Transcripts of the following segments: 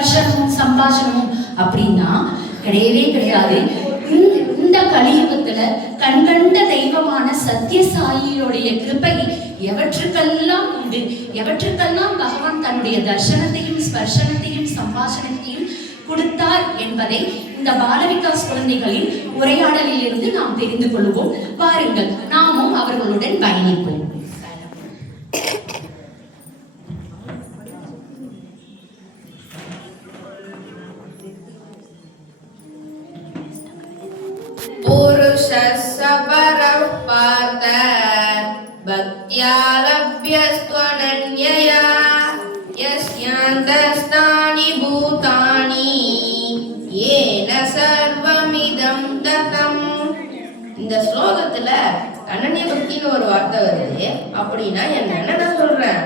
ஸ்பர்ஷனமும் சம்பாஷணமும் அப்படின்னா கிடையவே கிடையாது. இந்த கலியுகத்துல கண்கண்ட தெய்வமான சத்யசாயியோடைய கிருபை எவற்றுக்கெல்லாம் உண்டு, எவற்றுக்கெல்லாம் பகவான் தன்னுடைய தர்சனத்தையும் ஸ்பர்ஷனத்தையும் சம்பாஷணத்தையும் கொடுத்தார் என்பதை இந்த பாலவிகாஸ் குழந்தைகளின் உரையாடலில் இருந்து நாம் தெரிந்து கொள்வோம். பாருங்கள், நாமும் அவர்களுடன் பயணிப்போம். புருஷசபரப்பாத பக்த்யாலப்யஸ்த்வனன்யயா யஸ்யாந்தஸ்தானி பூதானி ஏன சர்வமிதம் ததம். இந்த ஸ்லோகத்துல அனன்ய பக்தின்னு ஒரு வார்த்தை வருது. அப்படின்னா என்னன்னு நான் சொல்றேன்.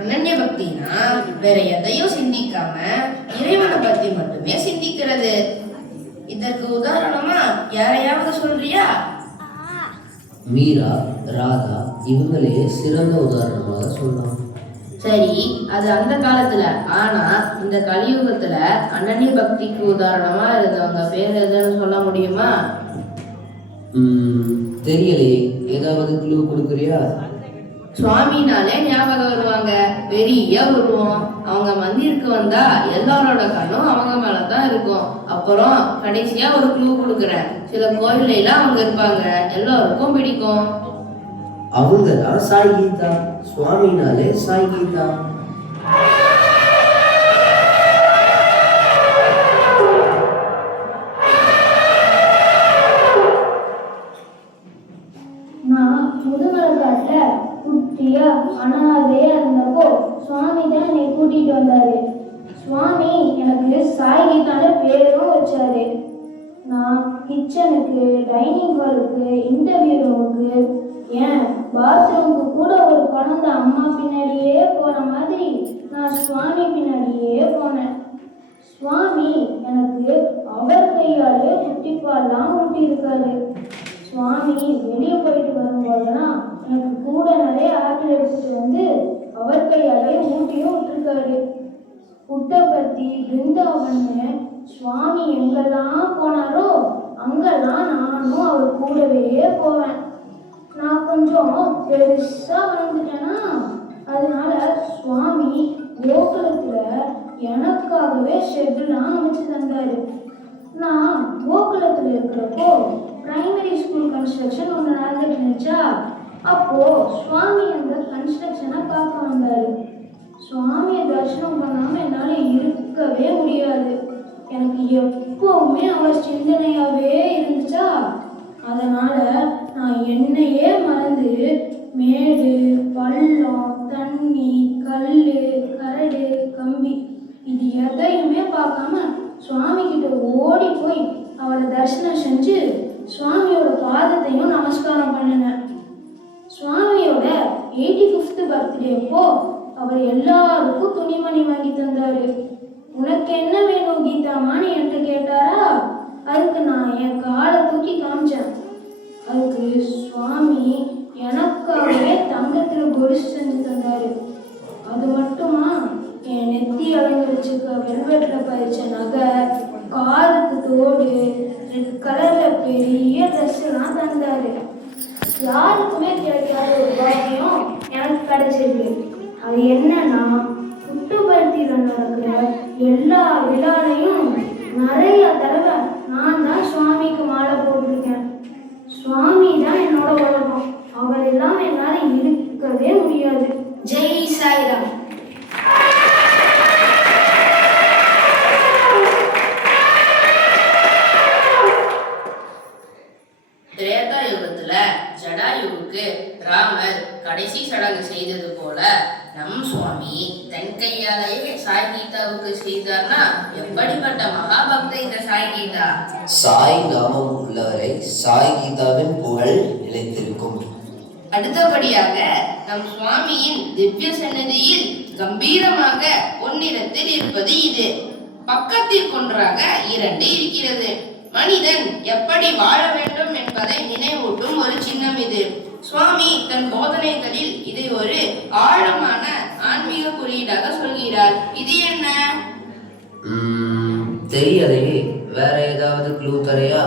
அனன்ய பக்தினா வேற எதையும் சிந்திக்காம இறைவனை பத்தி மட்டுமே சிந்திக்கிறது. இதற்கு உதாரணமா யாரையாவது சொல்றியா? மீரா, ராதா இவங்களே சிறந்த உதாரணமாக சொல்லலாம். சரி, அது அந்த காலத்துல. ஆனா இந்த கலியுகத்துல அனன்ய பக்திக்கு உதாரணமா இருந்தவங்க பேர் எதுன்னு சொல்ல முடியுமா? தெரியலையே, ஏதாவது க்ளூ கொடுக்குறியா? சுவாமினாலே ஞாபகம் வருவாங்க. பெரிய உருவம். அவங்க மந்திருக்கு வந்தா எல்லாரோட கண்ணும் அவங்க மேலதான் இருக்கும். அப்புறம் கடைசியா ஒரு க்ளூ கொடுக்குறேன். சில கோயில்ல எல்லாம் அவங்க இருப்பாங்க, எல்லாருக்கும் பிடிக்கும். அவங்கதான் சாய் கீதா. சுவாமினாலே சாய் கீதா. அனாதையா இருந்தப்போ சுவாமி தான் என்னை கூட்டிட்டு வந்தாரு. சுவாமி எனக்கு சாய் கீதான பேரும் வச்சாரு. நான் கிச்சனுக்கு, டைனிங் ஹாலுக்கு, இன்டர்வியூ ரூமுக்கு, ஏன் பாத்ரூமுக்கு கூட ஒரு குழந்த அம்மா பின்னாடியே போன மாதிரி நான் சுவாமி பின்னாடியே போனேன். சுவாமி எனக்கு அவர் கையாலே குட்டிப்பாலாம் ஊட்டியிருக்காரு. சுவாமி வெளியே போயிட்டு வரும்போதெல்லாம் எனக்கு கூட நிறைய ஆப்பிள் எடுத்துட்டு வந்து அவர் கையாலே ஊட்டியும் விட்டுருக்காரு. புட்டபர்த்தி, பிருந்தாவன்னு சுவாமி எங்கெல்லாம் போனாரோ அங்கெல்லாம் நானும் அவர் கூடவே போவேன். நான் கொஞ்சம் பெருசா வளர்ந்துட்டேன்னா அதனால சுவாமி கோகுலத்துல எனக்காகவே ஷெட்லாம் அமைச்சு தந்தாரு. நான் கோகுலத்துல இருக்கிறப்போ பிரைமரி ஸ்கூல் கன்ஸ்ட்ரக்ஷன் ஒன்று நடந்துட்டு இருந்துச்சா. அப்போ சுவாமி அந்த கன்ஸ்ட்ரக்ஷனை பார்க்க வந்தாரு. சுவாமியை தரிசனம் பண்ணாம என்னால இருக்கவே முடியாது. எனக்கு எப்பவுமே அவர் சிந்தனையாவே இருந்துச்சா. அதனால நான் என்னையே மறந்து மேடு, பள்ளம், தண்ணி, கல், கரடு, கம்பி இது எதையுமே பார்க்காம சுவாமி கிட்ட ஓடி போய் அவரை தரிசனம் செஞ்சு சுவாமியோட பாதத்தையும் நமஸ்காரம் பண்ணினேன். சுவாமியோட 85th பர்த்டே அப்போ அவர் எல்லாருக்கும் துணிமணி வாங்கி தந்தாரு. உனக்கு என்ன வேணும் கீதாமான்னு என்கிட்ட கேட்டாரா. அதுக்கு நான் என் காலை தூக்கி காமிச்சேன். அதுக்கு சுவாமி எனக்காகவே தங்கத்துல கொலுசு செஞ்சு தந்தாரு. அது மட்டுமா, என் நெத்தி அலங்கரிச்சுக்க வெல்வெட்ல பறிச்ச நகை, காருக்கு தோடு, ரெட் கலர்ல பெரிய ட்ரெஸ் எல்லாம் தந்தாரு. யாருக்குமே கிடைக்காத ஒரு பாக்கியம் எனக்கு கிடைச்சிருக்கு. அது என்னன்னா, புட்டுபர்த்தியில நடக்கிற எல்லா விழாலையும் நிறைய தடவை நான் தான் சுவாமிக்கு மாலை போட்டிருக்கேன். சுவாமி தான் என்னோட உலகம். அவர் எல்லாம் என்னால இருக்கவே முடியாது. ஜெய் சாய்ராம். திரேதாயுகத்துல ஜடாயுவுக்கு ராமர் கடைசி சடங்கு செய்தது போல நம் சுவாமி தன் கையாலேயே சாய் கீதாவுக்கு செய்தார்னா எப்படிப்பட்ட மகாபக்த இந்த சாய் கீதா. சாய் நாமம் உள்ளவரை சாய் கீதாவின் புகழ் நிலைத்திருக்கும். அடுத்தபடியாக நம் சுவாமியின் திவ்ய சன்னதியில் கம்பீரமாக பொன்னிறத்தில் இருப்பது இது. பக்கத்திற்கொன்றாக 2 இருக்கிறது. மனிதன் எப்படி வாழ வேண்டும் என்பதை நினைவூட்டும் ஒரு சின்னம் இது. சுவாமி தன் போதனைகளில் இதை ஒரு ஆழமான ஆன்மீக குறியீடாக சொல்கிறார். இது என்ன? தெரியாதே, வேற ஏதாவது க்ளூ தரையா?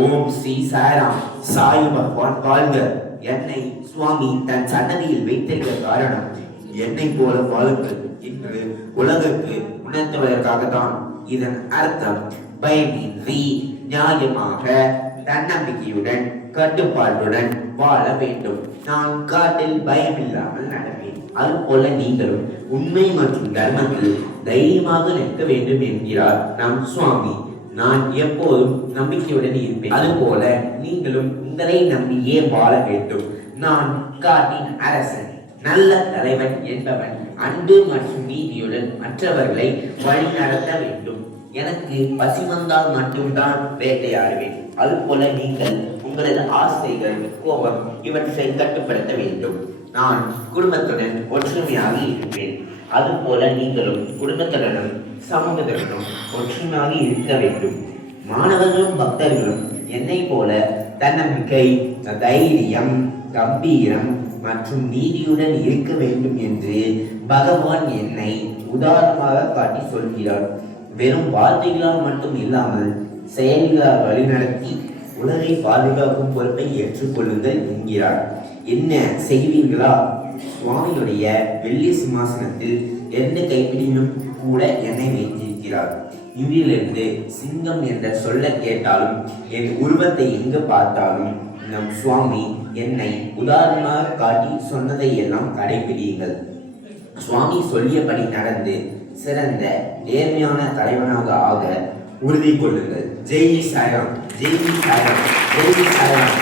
ஓம் ஸ்ரீ சாய்ராம். சாய் பகவான் வாழ்க. என்னை சுவாமி தன் சன்னதியில் வைத்திருக்க காரணம் என்னை போல வாழுங்கள் என்று உலகுக்கு உணர்த்துவதற்காகத்தான். இதன் அர்த்தம் பயமின்றி நியாயமாக தன்னம்பிக்கையுடன் கட்டுப்பாட்டுடன் வாழ வேண்டும். நான் காட்டில் பயமில்லாமல் நடப்பேன். அதுபோல நீங்களும் உண்மை மற்றும் தர்மத்தில் தைரியமாக நிற்க வேண்டும் என்கிறார் நம் சுவாமி. நான் எப்போதும் நம்பிக்கையுடன் இருப்பேன். அதுபோல நீங்களும் உங்களை நம்பியே வாழ வேண்டும். நான் காட்டின் அரசன், நல்ல தலைவன் என்பவன் அன்பு மற்றும் நீதியுடன் மற்றவர்களை வழி நடத்த வேண்டும். எனக்கு பசி வந்தால் மட்டும்தான் வேட்டையாடுவேன். அதுபோல நீங்கள் உங்களது ஆசைகள், கோபம் இவற்றை கட்டுப்படுத்த வேண்டும். நான் குடும்பத்துடன் ஒற்றுமையாக இருப்பேன். அதுபோல நீங்களும் குடும்பத்துடனும் சமூகத்துடனும் ஒற்றுமையாக இருக்க வேண்டும். மாணவர்களும் பக்தர்களும் என்னை போல தன்னம்பிக்கை, தைரியம், கம்பீரம் மற்றும் நீதியுடன் இருக்க வேண்டும் என்று பகவான் என்னை உதாரணமாக காட்டி சொல்கிறார். வெறும் வார்த்தைகளால் மட்டும் இல்லாமல் செயல்களால் வழிநடத்தி உலகை பாதுகாக்கும் பொறுப்பை ஏற்றுக்கொள்ளுங்கள் என்கிறார். என்ன செய்வீர்களா? சுவாமியுடைய வெள்ளி சிம்மாசனத்தில் 2 கைப்பிடியிலும் கூட என்னை வைத்திருக்கிறார். இன்றிலிருந்து சிங்கம் என்ற சொல்ல கேட்டாலும் என் உருவத்தை எங்கு பார்த்தாலும் நம் சுவாமி என்னை உதாரணமாக காட்டி சொன்னதை எல்லாம் கடைபிடியுங்கள். சுவாமி சொல்லியபடி நடந்து சிறந்த நேர்மையான தலைவனாக ஆக உறுதி கொள்ளுங்கள். ஜெய் சாய்ராம், ஜெய் சாய்ராம், ஜெய் சாய்ராம்.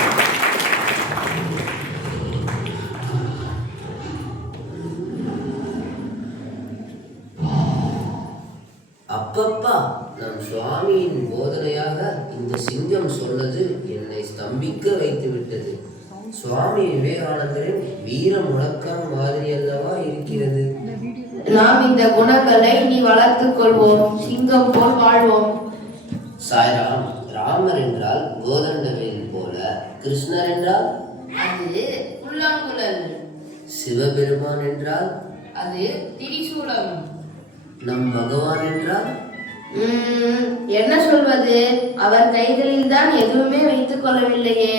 அப்பப்பா, நம் சுவாமியின் போதனையாக இந்த சிங்கம் சொன்னது என்னை ஸ்தம்பிக்க வைத்து விட்டது. சுவாமி விவேகானந்தரின் வீர முழக்கம் மாதிரி அல்லவா இருக்கிறது. நாம் இந்த குணங்களை நீ வளர்த்துக் கொள்வோம், சிங்கம் போல் வாழ்வோம். சாய்ராம், ராமர் என்றால் கோதண்டவேல் போல, கிருஷ்ணர் என்றால் அது புல்லாங்குழல், சிவபெருமான் என்றால் அது திரிசூலம், நம் பகவான் என்றால் என்ன சொல்வது? அவர் கைகளில் தான் எதுவுமே வைத்துக் கொள்ளவில்லையே.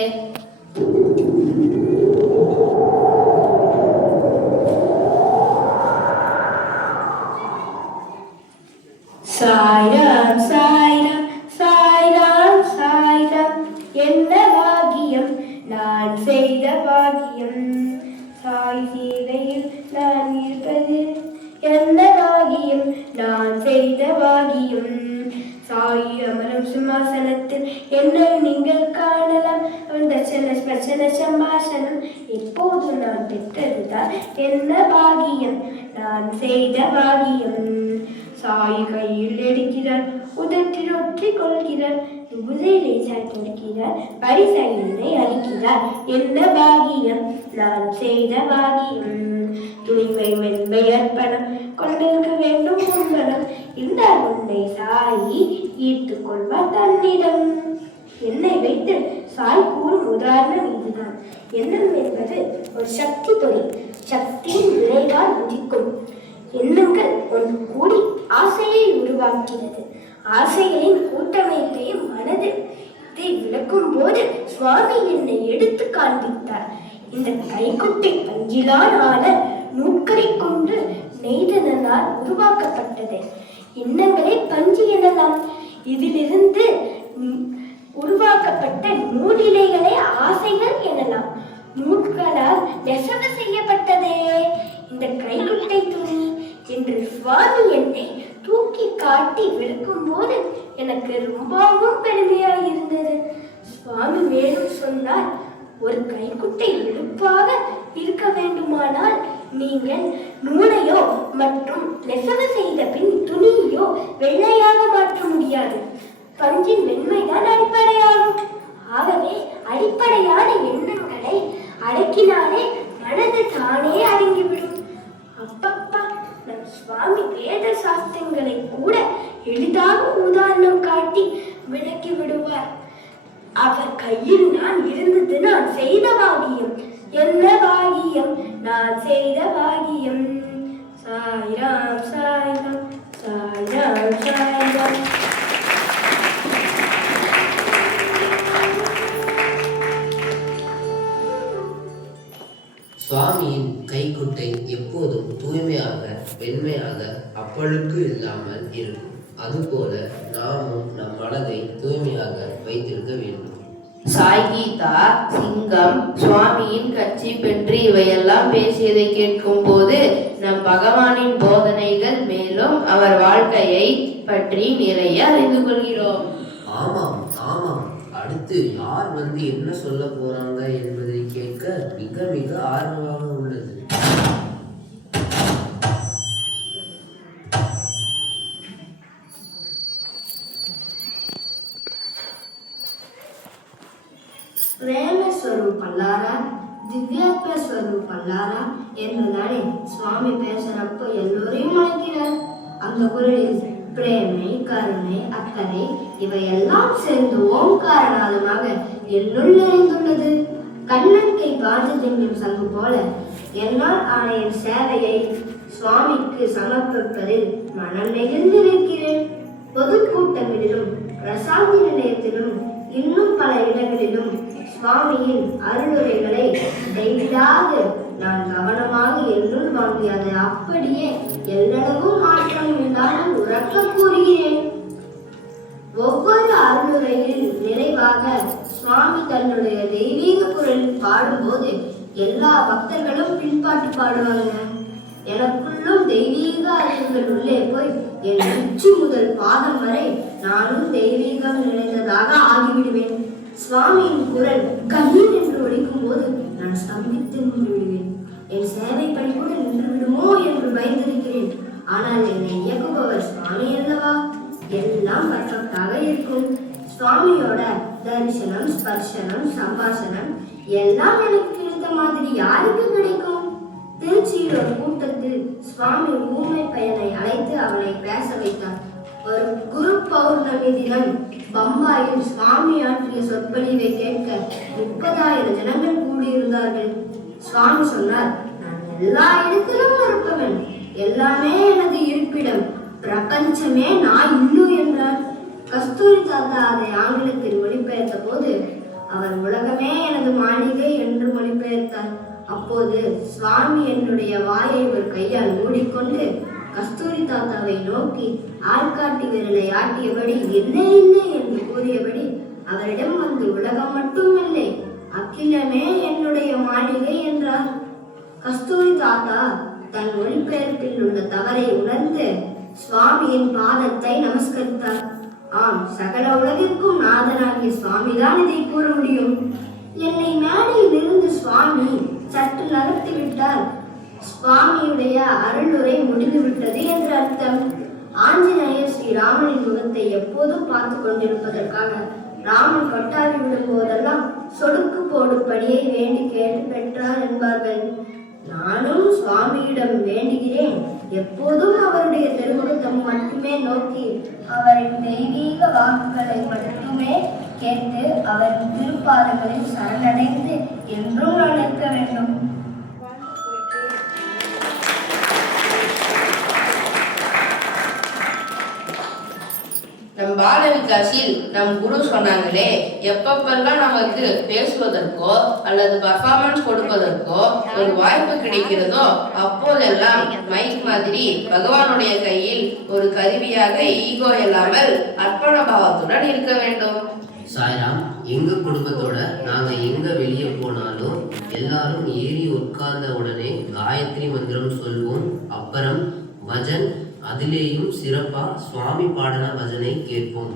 சாய்ராம் சாய்ராம் சாய்ராம் சாய்ராம், என்ன பாகியம் நான் செய்த பாகியம், சாய் சேவையில் நான் இருப்பது என்ன பாகியம் நான் செய்த பாகியம். சாய் அமரும் சிம்மாசனத்தில் என்னை நீங்கள் காணலாம். அந்த ஸ்பர்சன சம்பாஷணம் எப்போதும் நான் பெற்றதுதான் என்ன பாகியம் நான் செய்த பாகியம். சாய் கையில் எடுக்கிறார், உதட்டில் ஒற்றி கொள்கிறார், உதயிலை சாய் கொடுக்கிறார், பரிசை என்னை அளிக்கிறார் என்ன பாகியம் நான் செய்த பாகியம். தூய்மை மென்மை அர்ப்பணம் கொண்டிருக்க வேண்டும் உண்மனம், இந்த உன்னை சாயி ஈர்த்துக் கொள்வார் தன்னிடம். என்னை வைத்து சாய் கூறும் உதாரணம் இதுதான். எண்ணம் என்பது ஒரு சக்தி பொறி, சக்தியின் விரைவால் உதிக்கும். எண்ணங்கள் ஒன்று கூடி ஆசையை உருவாக்கிறது. ஆசைகளின் கூட்டமைப்பையும் மனது. இதை விளக்கும் போது சுவாமி என்னை எடுத்து காண்பித்தார். இந்த கைக்குட்டை பஞ்சிலான நூட்களை கொண்டு நெய்தனால் உருவாக்கப்பட்டது. எண்ணங்களே பஞ்சு எனலாம். இதிலிருந்து உருவாக்கப்பட்ட நூலிலைகளே ஆசைகள் எனலாம். நூல்களால் நெசவு செய்யப்பட்டதே இந்த கைக்குட்டை துணி என்று சுவாமி என்னை தூக்கி காட்டி விளக்கும் போது எனக்கு ரொம்பவும் பெருமையாக இருந்தது. சுவாமி மேலும் சொன்னார், ஒரு கைக்குட்டை வெளுப்பாக இருக்க வேண்டுமானால் நீங்கள் நூலையோ மற்றும் நெசவு செய்த பின் துணியோ வெள்ளையாக மாற்ற முடியாது. பஞ்சின் வெண்மைதான் அடிப்படையாகும். ஆகவே அடிப்படையான எண்ணங்களை அடக்கினாலே மனது தானே அடங்கிவிடும். அப்பப்பா, நம் சுவாமி வேத சாஸ்திரங்களை கூட எளிதாக உதாரணம் காட்டி விலக்கி விடுவார். அவர் கையில் நான் இருந்தது நான் செய்த பாகியம். என்ன பாகியம்? நான் செய்த பாகியம். சாய்ராம் சாய்ராம் சாய்ராம் சாய்ராம். சுவாமியின் கைக்குட்டை எப்போதும் தூய்மையாக வெண்மையாக அப்பழுக்கு இல்லாமல் இருக்கும். அதுபோல நாமும் நம் மனதை தூய்மையாக வைத்திருக்க வேண்டும். சாய் கீதா, சிங்கம், சுவாமியின் கட்சி பெற்று இவையெல்லாம் பேசியதை கேட்கும் போது நம் பகவானின் போதனைகள் மேலும் அவர் வாழ்க்கையை பற்றி நிறைய அறிந்து கொள்கிறோம். ஆமாம் ஆமாம். அடுத்து யார் வந்து என்ன சொல்ல போறாங்க என்பதை கேட்க மிக மிக ஆர்வமாக உள்ளது. பிரேமஸ்வரூப் பல்லாரா, திவ்யாத்ம ஸ்வரூப் பல்லாரா என்றுதானே சுவாமி பேசுறப்போ எல்லோரையும் அழைக்கிறார். அந்த குரலில் பிரேமை, கருணை, அக்கறை இவையெல்லாம் சேர்ந்து ஓம்காரநாதமாக என்னுள் நிறைந்துள்ளது. கண்ணன்கை பாஞ்சஜன்யம் சங்கு போல என்னால் ஆன என் சேவையை சுவாமிக்கு சமர்ப்பிப்பதில் மனம் நெகிழ்ந்து நிற்கிறேன். பொதுக்கூட்டங்களிலும் பிரசாந்தி நிலையத்திலும் இன்னும் பல இடங்களிலும் சுவாமியின் அருளுரைகளை கைவிடாது நான் கவனமாக என்னுள் வாங்கி அதை அப்படியே எல்லளவும் மாற்றம் இல்லாமல் உறக்க கூறுகிறேன். ஒவ்வொரு அருளுரையில் நிறைவாக சுவாமி தன்னுடைய தெய்வீக குரலில் பாடும்போது எல்லா பக்தர்களும் பின்பாட்டு பாடுவாங்க. எனக்குள்ளும் தெய்வீக அறிவுகள் உள்ளே போய் என் உச்சி முதல் பாதம் வரை நானும் தெய்வீகம் நிறைந்ததாக ஆகிவிடுவேன். சுவாமியின் குரல் கண்ணீர் என்று ஒலிக்கும் போது நான் ஸ்தம்பித்து நின்று விடுவேன். என் சேவை பணி கூட நின்று விடுமோ என்று பயந்திருக்கிறேன். ஆனால் என்னை இயக்குபவர் சுவாமி அல்லவா? எல்லாம் பர்ஃபெக்டாக இருக்கும். சுவாமியோட தரிசனம், ஸ்பர்சனம், சம்பாஷணம் எல்லாம் எனக்கு கிடைத்த மாதிரி யாருக்கு கிடைக்கும்? திருச்சியில் ஒரு கூட்டத்தில் சுவாமி ஊமை பையனை அழைத்து அவனை பேச வைத்தார். ஒரு குரு பௌர்ணமி தினம் பம்பாயில் சுவாமி ஆற்றிய சொற்பொழிவை கேட்க 30,000 ஜனங்கள் கூடியிருந்தார்கள். சுவாமி சொன்னார், நான் எல்லா இடத்திலும் இருப்பவன், எல்லாமே எனது இருப்பிடம், பிரபஞ்சமே நான் இல்லு என்றார். கஸ்தூரி தாத்தா அதை ஆங்கிலத்தில் மொழிபெயர்த்த போது அவர் உலகமே எனது மாளிகை என்று மொழிபெயர்த்தார். அப்போது சுவாமி என்னுடைய வாயை ஒரு கையால் மூடிக்கொண்டு கஸ்தூரி தாத்தாவை நோக்கி ஆள்காட்டி விரலை ஆட்டியபடி இல்லை இல்லை என்று கூறியபடி அவரிடம் வந்து உலகம் மட்டும் இல்லை, அகிலமே என்னுடைய மாளிகை என்றார். கஸ்தூரி தாத்தா தன் மொழிபெயர்ப்பில் உள்ள தவறை உணர்ந்து சுவாமியின் பாதத்தை நமஸ்கரித்தார். ஆம், சகல உலகிற்கும் நாதனாகிய சுவாமிதான் இதை கூற முடியும். என்னை மேடையில் இருந்து சுவாமி சற்று நகர்த்திவிட்டால் சுவாமியுடைய அருளுரை முடிந்துவிட்டது என்று அர்த்தம். ஆஞ்சநேயர் ஸ்ரீராமனின் முகத்தை எப்போதும் பார்த்து கொண்டிருப்பதற்காக ராமன் கொட்டாவி விடும் போதெல்லாம் சொடுக்கு போடு படியை வேண்டி கேட்டு பெற்றார் என்பார்கள். நானும் சுவாமியிடம் வேண்டுகிறேன், எப்போதும் அவருடைய திருமுகத்தை மட்டுமே நோக்கி அவரின் தெய்வீக வாக்குகளை மட்டுமே கேட்டு அவரின் திருப்பாதங்களில் சரணடைந்து என்றும் நான் இருக்க வேண்டும். நம் பால விகாசில் நம் குரு சொன்னாங்களே, எப்பப்பெல்லாம் நமக்கு பேசுவதற்கோ அல்லது பர்ஃபார்மன்ஸ் கொடுப்பதற்கோ ஒரு வாய்ப்பு கிடைக்கிறதோ அப்போதெல்லாம் மைக் மாதிரி பகவானுடைய கையில் ஒரு கருவியாக ஈகோ இல்லாமல் அர்ப்பண பாவத்துடன் இருக்க வேண்டும். சாய்ராம், எங்க குடும்பத்தோட நாங்க எங்க வெளியே போனாலும் எல்லாரும் ஏறி உட்கார்ந்த உடனே காயத்ரி மந்திரம் சொல்வோம். அப்புறம் பஜன், அதிலேயும் சிறப்பா சுவாமி பாடன பஜனை கேட்போம்.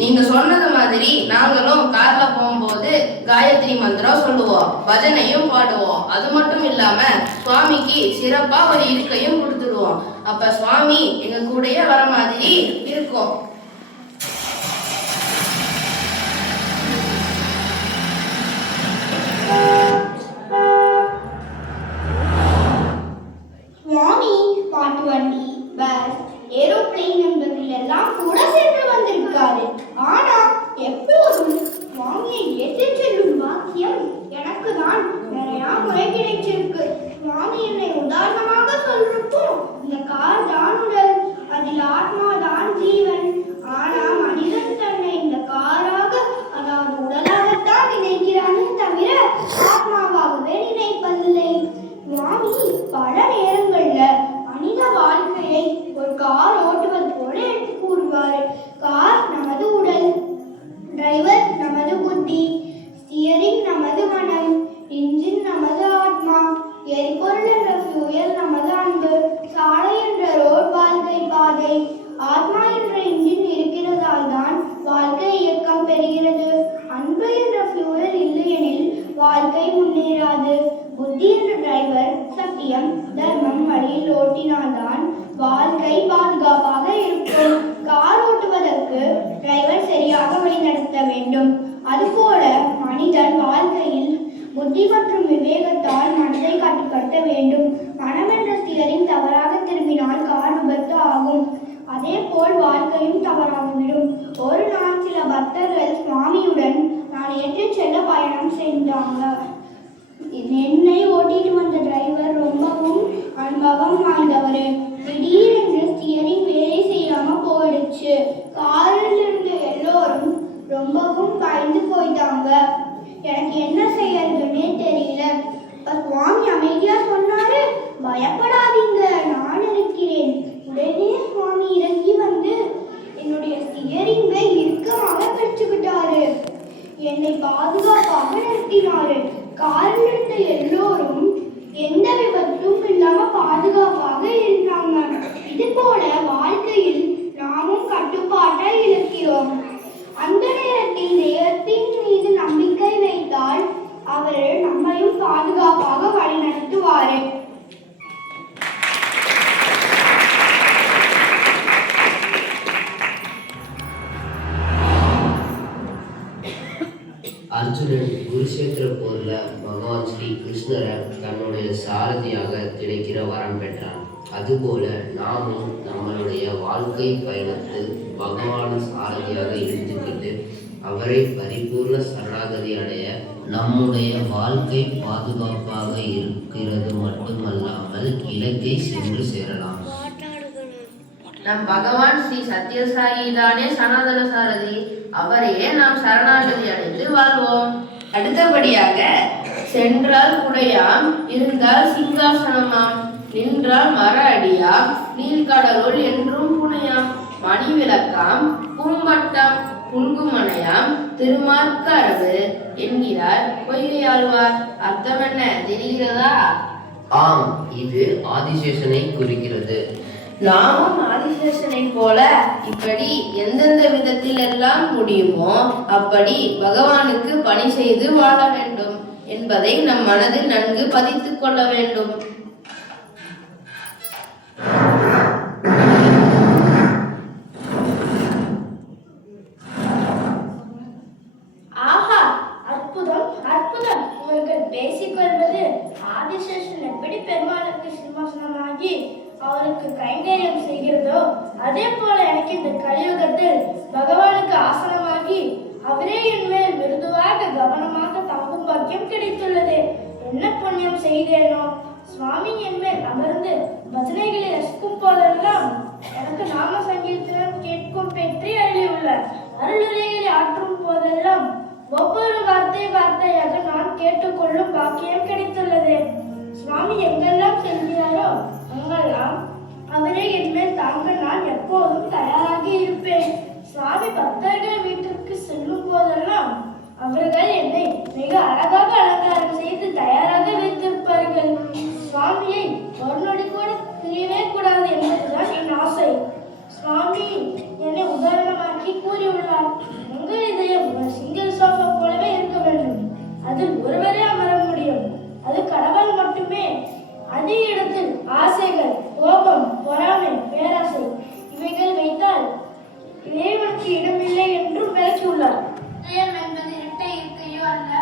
நீங்க சொன்னது மாதிரி நாங்களும் கார்ல போகும்போது காயத்ரி மந்திரம் சொல்லுவோம், பஜனையும் பாடுவோம். அது மட்டும் இல்லாம சுவாமிக்கு சிறப்பா ஒரு இருக்கையும் கொடுத்துடுவோம். அப்ப சுவாமி எங்க கூடயே வர மாதிரி இருக்கும். சுவாமி மாட்டு வண்டி, பஸ், ஏரோப்ளேன் என்பதில் எல்லாம் கூட சென்று வந்திருக்காரு. ஆனா வாழ்க்கை முன்னேறாது. புத்தி என்ற டிரைவர் சத்தியம் தர்மம் வழியில் ஓட்டினால்தான் வாழ்க்கை பாதுகாப்பாக இருக்கும். கார் ஓட்டுவதற்கு டிரைவர் சரியாக வழிநடத்த வேண்டும். அதுபோல மனிதன் வாழ்க்கையில் புத்தி மற்றும் விவேகத்தால் மனதை கட்டுப்படுத்த வேண்டும். மனம் என்ற ஸ்டியரிங் தவறாக திரும்பினால் கார் விபத்து ஆகும். அதே போல் வாழ்க்கையும் தவறாகிவிடும். ஒரு நாள் சில பக்தர்கள் சுவாமியுடன் நான் ஏற்று செல்ல பயணம் செய்தாங்க. என்னை ஓட்டிட்டு வந்த டிரைவர் ரொம்பவும் அனுபவம் வாய்ந்தவர். திடீரென்று ஸ்டியரிங் வேலை செய்யாம போயிடுச்சு. காரில் இருந்த எல்லோரும் ரொம்பவும் பயந்து போயிட்டாங்க. எனக்கு என்ன செய்யறதுன்னே தெரியல. சுவாமி அமைதியா சொன்னாரு, பயப்படாதீங்க, நான் இருக்கிறேன். உடனே சுவாமி இறங்கி வந்து என்னுடைய ஸ்டியரிங்கை இறுக்கமாக பிடிச்சுக்கிட்டாரு. என்னை பாதுகாப்பாக நிறுத்தினாரு. காரில் இருந்த எல்லோரும் எந்த விபத்தும் இல்லாம பாதுகாப்பாக இருந்தாங்க. இது போல வாழ்க்கையில் நாமும் கட்டுப்பாட்டை இழக்கிறோம். அந்த நேரத்தில் தெய்வத்தின் மீது நம்பிக்கை வைத்தால் அவர் நம்மையும் பாதுகாப்பாக வழிநடத்துவாரு. அர்ஜுனன் குருஷேத்திர போர்ல பகவான் ஸ்ரீ கிருஷ்ணரை தன்னுடைய சாரதியாக திணைக்கிற வரம் பெற்றான். அதுபோல நாமும் நம்மளுடைய வாழ்க்கை பயணத்தில் பகவான சாரதியாக எடுத்துக்கிட்டு அவரை பரிபூர்ண சரணாகதி அடைய நம்முடைய வாழ்க்கை பாதுகாப்பாக இருக்கிறது மட்டுமல்லாமல் இலக்கை சென்று சேரலாம். நம் பகவான் ஸ்ரீ சத்யசாயி தானே சனாதன சாரதி. அவரையே நாம் சரணாகதி அடைந்து வாழ்வோம். அடுத்தபடியாக, சென்றால் குடையாம், இருந்தால் சிங்காசனமாம், நின்றால் மர அடியாம், நீள்கடலுள் என்றும் புனையாம், மணி விளக்காம், பூம்பட்டம், புல்குமனையாம், திருமார்க்க அரவு என்கிறார் பொய்கையாழ்வார். அர்த்தம் என்ன தெரிகிறதா? ஆம், இது ஆதிசேஷனை குறிக்கிறது. நாமும் ஆதிசேஷனை போல இப்படி எந்தெந்த விதத்தில் எல்லாம் முடியுமோ அப்படி பகவானுக்கு பணி செய்து வாழ வேண்டும் என்பதை நம் மனதில் நன்கு பதித்துக் கொள்ள வேண்டும். ஆஹா, அற்புதம் அற்புதம்! இவர்கள் பேசிக்கொள்வது ஆதிசேஷன் எப்படி பெருமாளுக்கு சிம்மாசனமாகி அவருக்கு கைங்கரியம் செய்கிறதோ அதே போல எனக்கு இந்த கலியுகத்தில் பகவானுக்கு ஆசனமாகி அவரே என் மேல் மிருதுவாக கவனமாக தங்கும் பாக்கியம் கிடைத்துள்ளது. என்ன புண்ணியம் செய்தேனோ! சுவாமி என் மேல் அமர்ந்து பஜனைகளை ரசிக்கும் போதெல்லாம் எனக்கு நாம சங்கீர்த்தனம் கேட்கும் பெற்றி அருளியுள்ளார். அருளுரைகளை ஆற்றும் போதெல்லாம் ஒவ்வொரு வார்த்தையாக நான் கேட்டுக்கொள்ளும் பாக்கியம் கிடைத்துள்ளது. சுவாமி எங்கெல்லாம் செல்கிறாரோ அங்கெல்லாம் அவரே என் மேல் தாங்க நான் எப்போதும் தயாராக இருப்பேன். சுவாமி பக்தர்கள் வீட்டிற்கு செல்லும் போதெல்லாம் அவர்கள் என்னை மிக அழகாக அலங்காரம் செய்து தயாராக வைத்திருப்பார்கள். சுவாமியை ஒரு நொடி கூட பிரியவே கூடாது என்பதுதான் என் ஆசை. சுவாமி என்னை உதாரணமாக்கி கூறியுள்ளார், உங்கள் இதயம் ஒரு சிங்கிள் சோஃபா போலவே இருக்க வேண்டும். அதில் ஒருவரே அமர முடியும். அது கடவுள் மட்டுமே. அதே இடத்தில் ஆசைகள், கோபம், பொறாமை, பேராசை இவைகள் வைத்தால் இறைவனுக்கு இடமில்லை என்றும் விளக்கியுள்ளார். இதயம் என்பது இரட்டை இருக்கையோ அல்ல,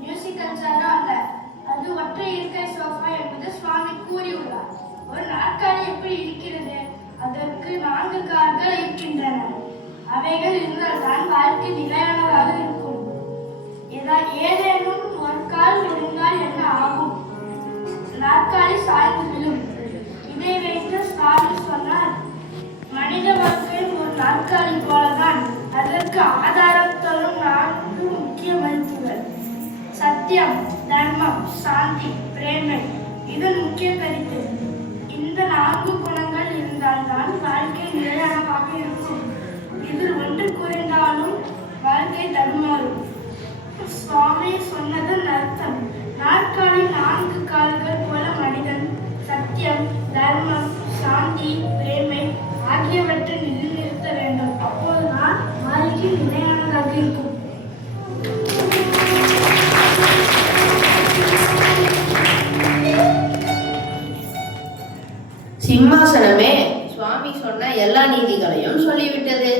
மியூசிக்கல் சேரோ அல்ல, அது ஒற்றை இருக்கை சோஃபா என்பது சுவாமி கூறியுள்ளார். ஒரு நாற்காலி எப்படி இருக்கிறது? அதற்கு 4 கால்கள் இருக்கின்றன. அவைகள் இருந்தால்தான் வாழ்க்கை நிலையானதாக இருக்கும். ஏதேனும் ஒரு கால் விழுந்தால் என்ன ஆகும்? நாற்காலி சாய்ந்து விழும். இதை வைத்து சுவாமி சொன்னார், மனித வாழ்க்கையில் ஒரு நாற்காலி போலதான். அதற்கு ஆதாரம் தரும் 4 முக்கிய மதிப்புகள்: சத்தியம், தர்மம், சாந்தி, பிரேமை. இதன் முக்கிய கருத்து, இந்த 4 குணங்கள் இருந்தால்தான் வாழ்க்கை நிலையானதாக இருக்கும். இதில் ஒன்று குறைந்தாலும் வாழ்க்கை தடுமாறும். சுவாமி சொன்னதன் அர்த்தம், நாற்காலி 4 கால்கள் போல மனிதன் சத்தியம், தர்மம், சாந்தி, பிரேமை ஆகியவற்றை நிலைநிறுத்த வேண்டும். அப்போதுதான் வாழ்க்கை நிலையானதாக இருக்கும். சிம்மாசனமே சுவாமி சொன்ன எல்லா நீதிகளையும் சொல்லிவிட்டது.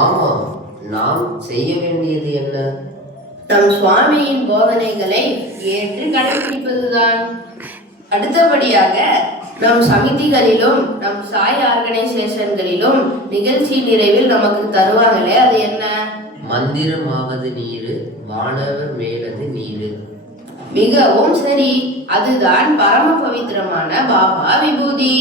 ஆமாம், நாம் செய்ய வேண்டியது என்ன? நம் சுவாமியின் போதனைகளை ஏற்று கடைபிடிப்பதுதான். அடுத்தபடியாக நம் சமிதிகளிலும் நம் சாய் ஆர்கனைசேஷன்களிலும் நிகழ்ச்சி நிறைவில் நமக்கு தருவாங்களே, அது என்ன? மந்திரமாவது நீரு, வானவர் மேலது நீரு. மிகவும் சரி, அதுதான் பரம பவித்திரமான பாபா விபூதி.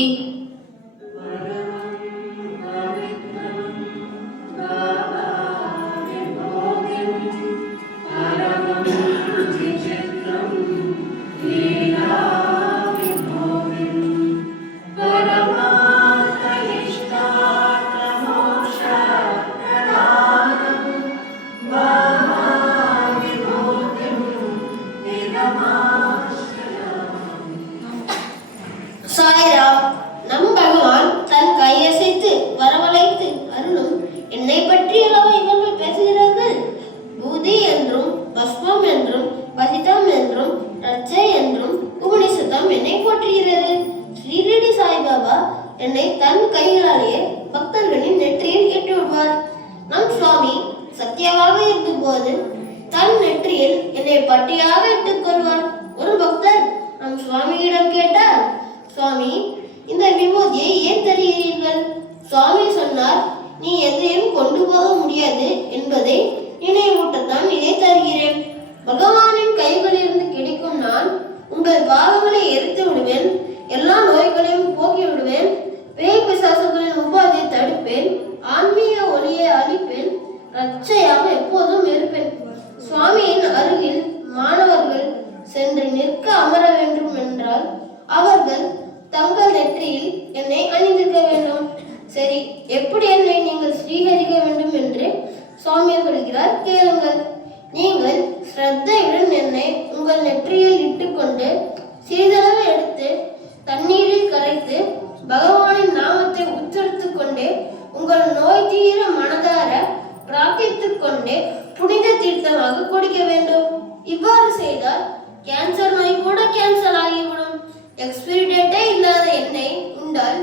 சாய்ராம், நம் பகவான் தன் கையசைத்து வரவழைத்து அருளும் என்னை பற்றி அல்லவா இவர்கள் பேசுகிறார்கள்? பூதி என்றும் பஸ்மம் என்றும் பதிதம் என்றும் ரச்சை என்றும் உபனிஷதம் என்னை போற்றுகிறது. ஸ்ரீரடி சாய்பாபா என்னை தன் கைகளாலேயே பக்தர்களின் நெற்றியில் ஏற்றி விடுவார். நம் சுவாமி சத்தியமாக இருந்தபோது தன் நெற்றியில் என்னை பட்டியாக இட்டுக் கொள்வார். ஒரு பக்தர் நம் சுவாமியிடம் கேட்டார், சுவாமி, இந்த விபூதியை ஏன் தருகிறீர்கள்? சுவாமி சொன்னார், நீ எதையும் கொண்டு போக முடியாது என்பதை நினைவூட்டத்தான் இதை தருகிறேன். பகவானின் கைகளிலிருந்து கிடைக்கும் நான் உங்கள் பாவங்களை எரித்து விடுவேன், எல்லா நோய்களையும் போக்கி விடுவேன், பேய் பிசாசுகளின் உபாதியை தடுப்பேன், ஆன்மீக ஒளியை அளிப்பேன், ரட்சையாக எப்போதும் இருப்பேன். சுவாமியின் அருகில் மாணவர்கள் சென்று நிற்க அமர வேண்டும் என்றால் அவர்கள் தங்கள் நெற்றியில் என்னை அணிந்திருக்க வேண்டும். சரி, எப்படி என்னை நீங்கள் ஸ்ரீகரிக்க வேண்டும் என்று சுவாமி சொல்கிறார், கேளுங்கள். நீங்கள் ஸ்ரத்தையுடன் என்னை உங்கள் நெற்றியில் இட்டுக்கொண்டு சிறிதளவு எடுத்து தண்ணீரில் கரைத்து பகவானின் நாமத்தை உச்சரித்துக் கொண்டே உங்கள் நோய் தீர மனதார பிரார்த்தித்துக் கொண்டே புனித தீர்த்தமாக குடிக்க வேண்டும். இவ்வாறு செய்தால் கேன்சர் நோய் கூட கேன்சல் ஆகிவிடும். எக்ஸ்பிரி டேட்டே இல்லாத எண்ணெய் உண்டால்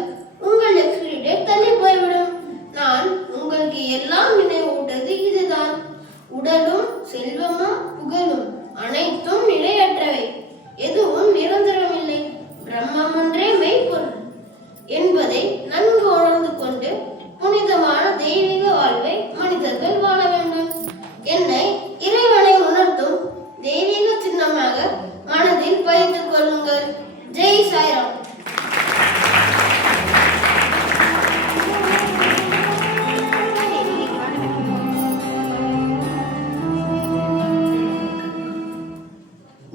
உங்கள் எக்ஸ்பிரி டேட் தள்ளி போய்விடும். நான் உங்களுக்கு எல்லாம் நினைவூட்டது இதுதான். உடலும் செல்வமும் புகழும் அனைத்தும் நிலையற்றவை, எதுவும் நிரந்தரமில்லை. பிரம்மம் ஒன்றே மெய்ப்பொருள் என்பதை நன்கு உணர்ந்து கொண்டு புனிதமான தெய்வீக வாழ்வை மனிதர்கள் வாழ வேண்டும். என்னை இறைவனை உணர்த்தும் தெய்வீக சின்னமாக மனதில் பதித்துக் கொள்ளுங்கள். ஜெய் சாய்ராம்.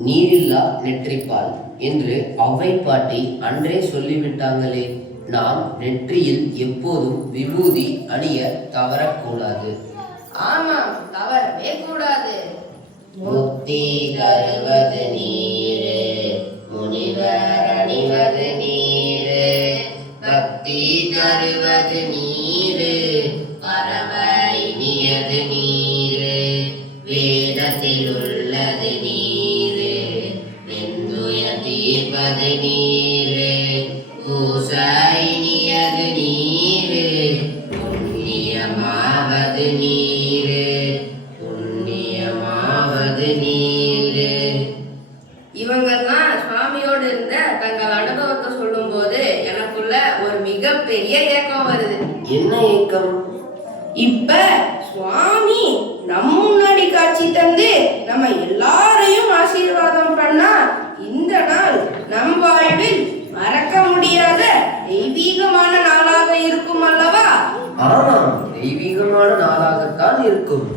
நீரில்லா நெற்றிப்பால் என்று அவ்வை பாட்டி அன்றே சொல்லிவிட்டாங்களே. நாம் நெற்றியில் எப்போதும் விபூதி அணிய தவறக்கூடாது. ஆமாம், தவறவே கூடாது. முக்தி தருவது நீரு, முனிவர் அணிவது நீரு, பக்தி தருவது நீரு, பரம இனியது நீரு, வேதத்தில் உள்ளது நீரு, வெந்துய தீர்ப்பது நீரு, பூச இனியது நீரு, புண்ணியமாவது நீரு, புண்ணியமாவது நீரு. இவங்கெல்லாம் சுவாமியோடு இருந்த தங்கள் அனுபவத்தை சொல்லும் போது எனக்குள்ள ஒரு மிகப்பெரிய ஏக்கம் வருது. என்ன ஏக்கம்? இப்ப சுவாமி நம் முன்னாடி காட்சி தந்து நம்ம எல்லாரையும் ஆசீர்வாதம் பண்ணா இந்த நாள் நம் வாழ்வில் மறக்க முடியாத தெய்வீகமான நாளாக இருக்கும் அல்லவா? ஆமாம், தெய்வீகமான நாளாகத்தான் இருக்கும்.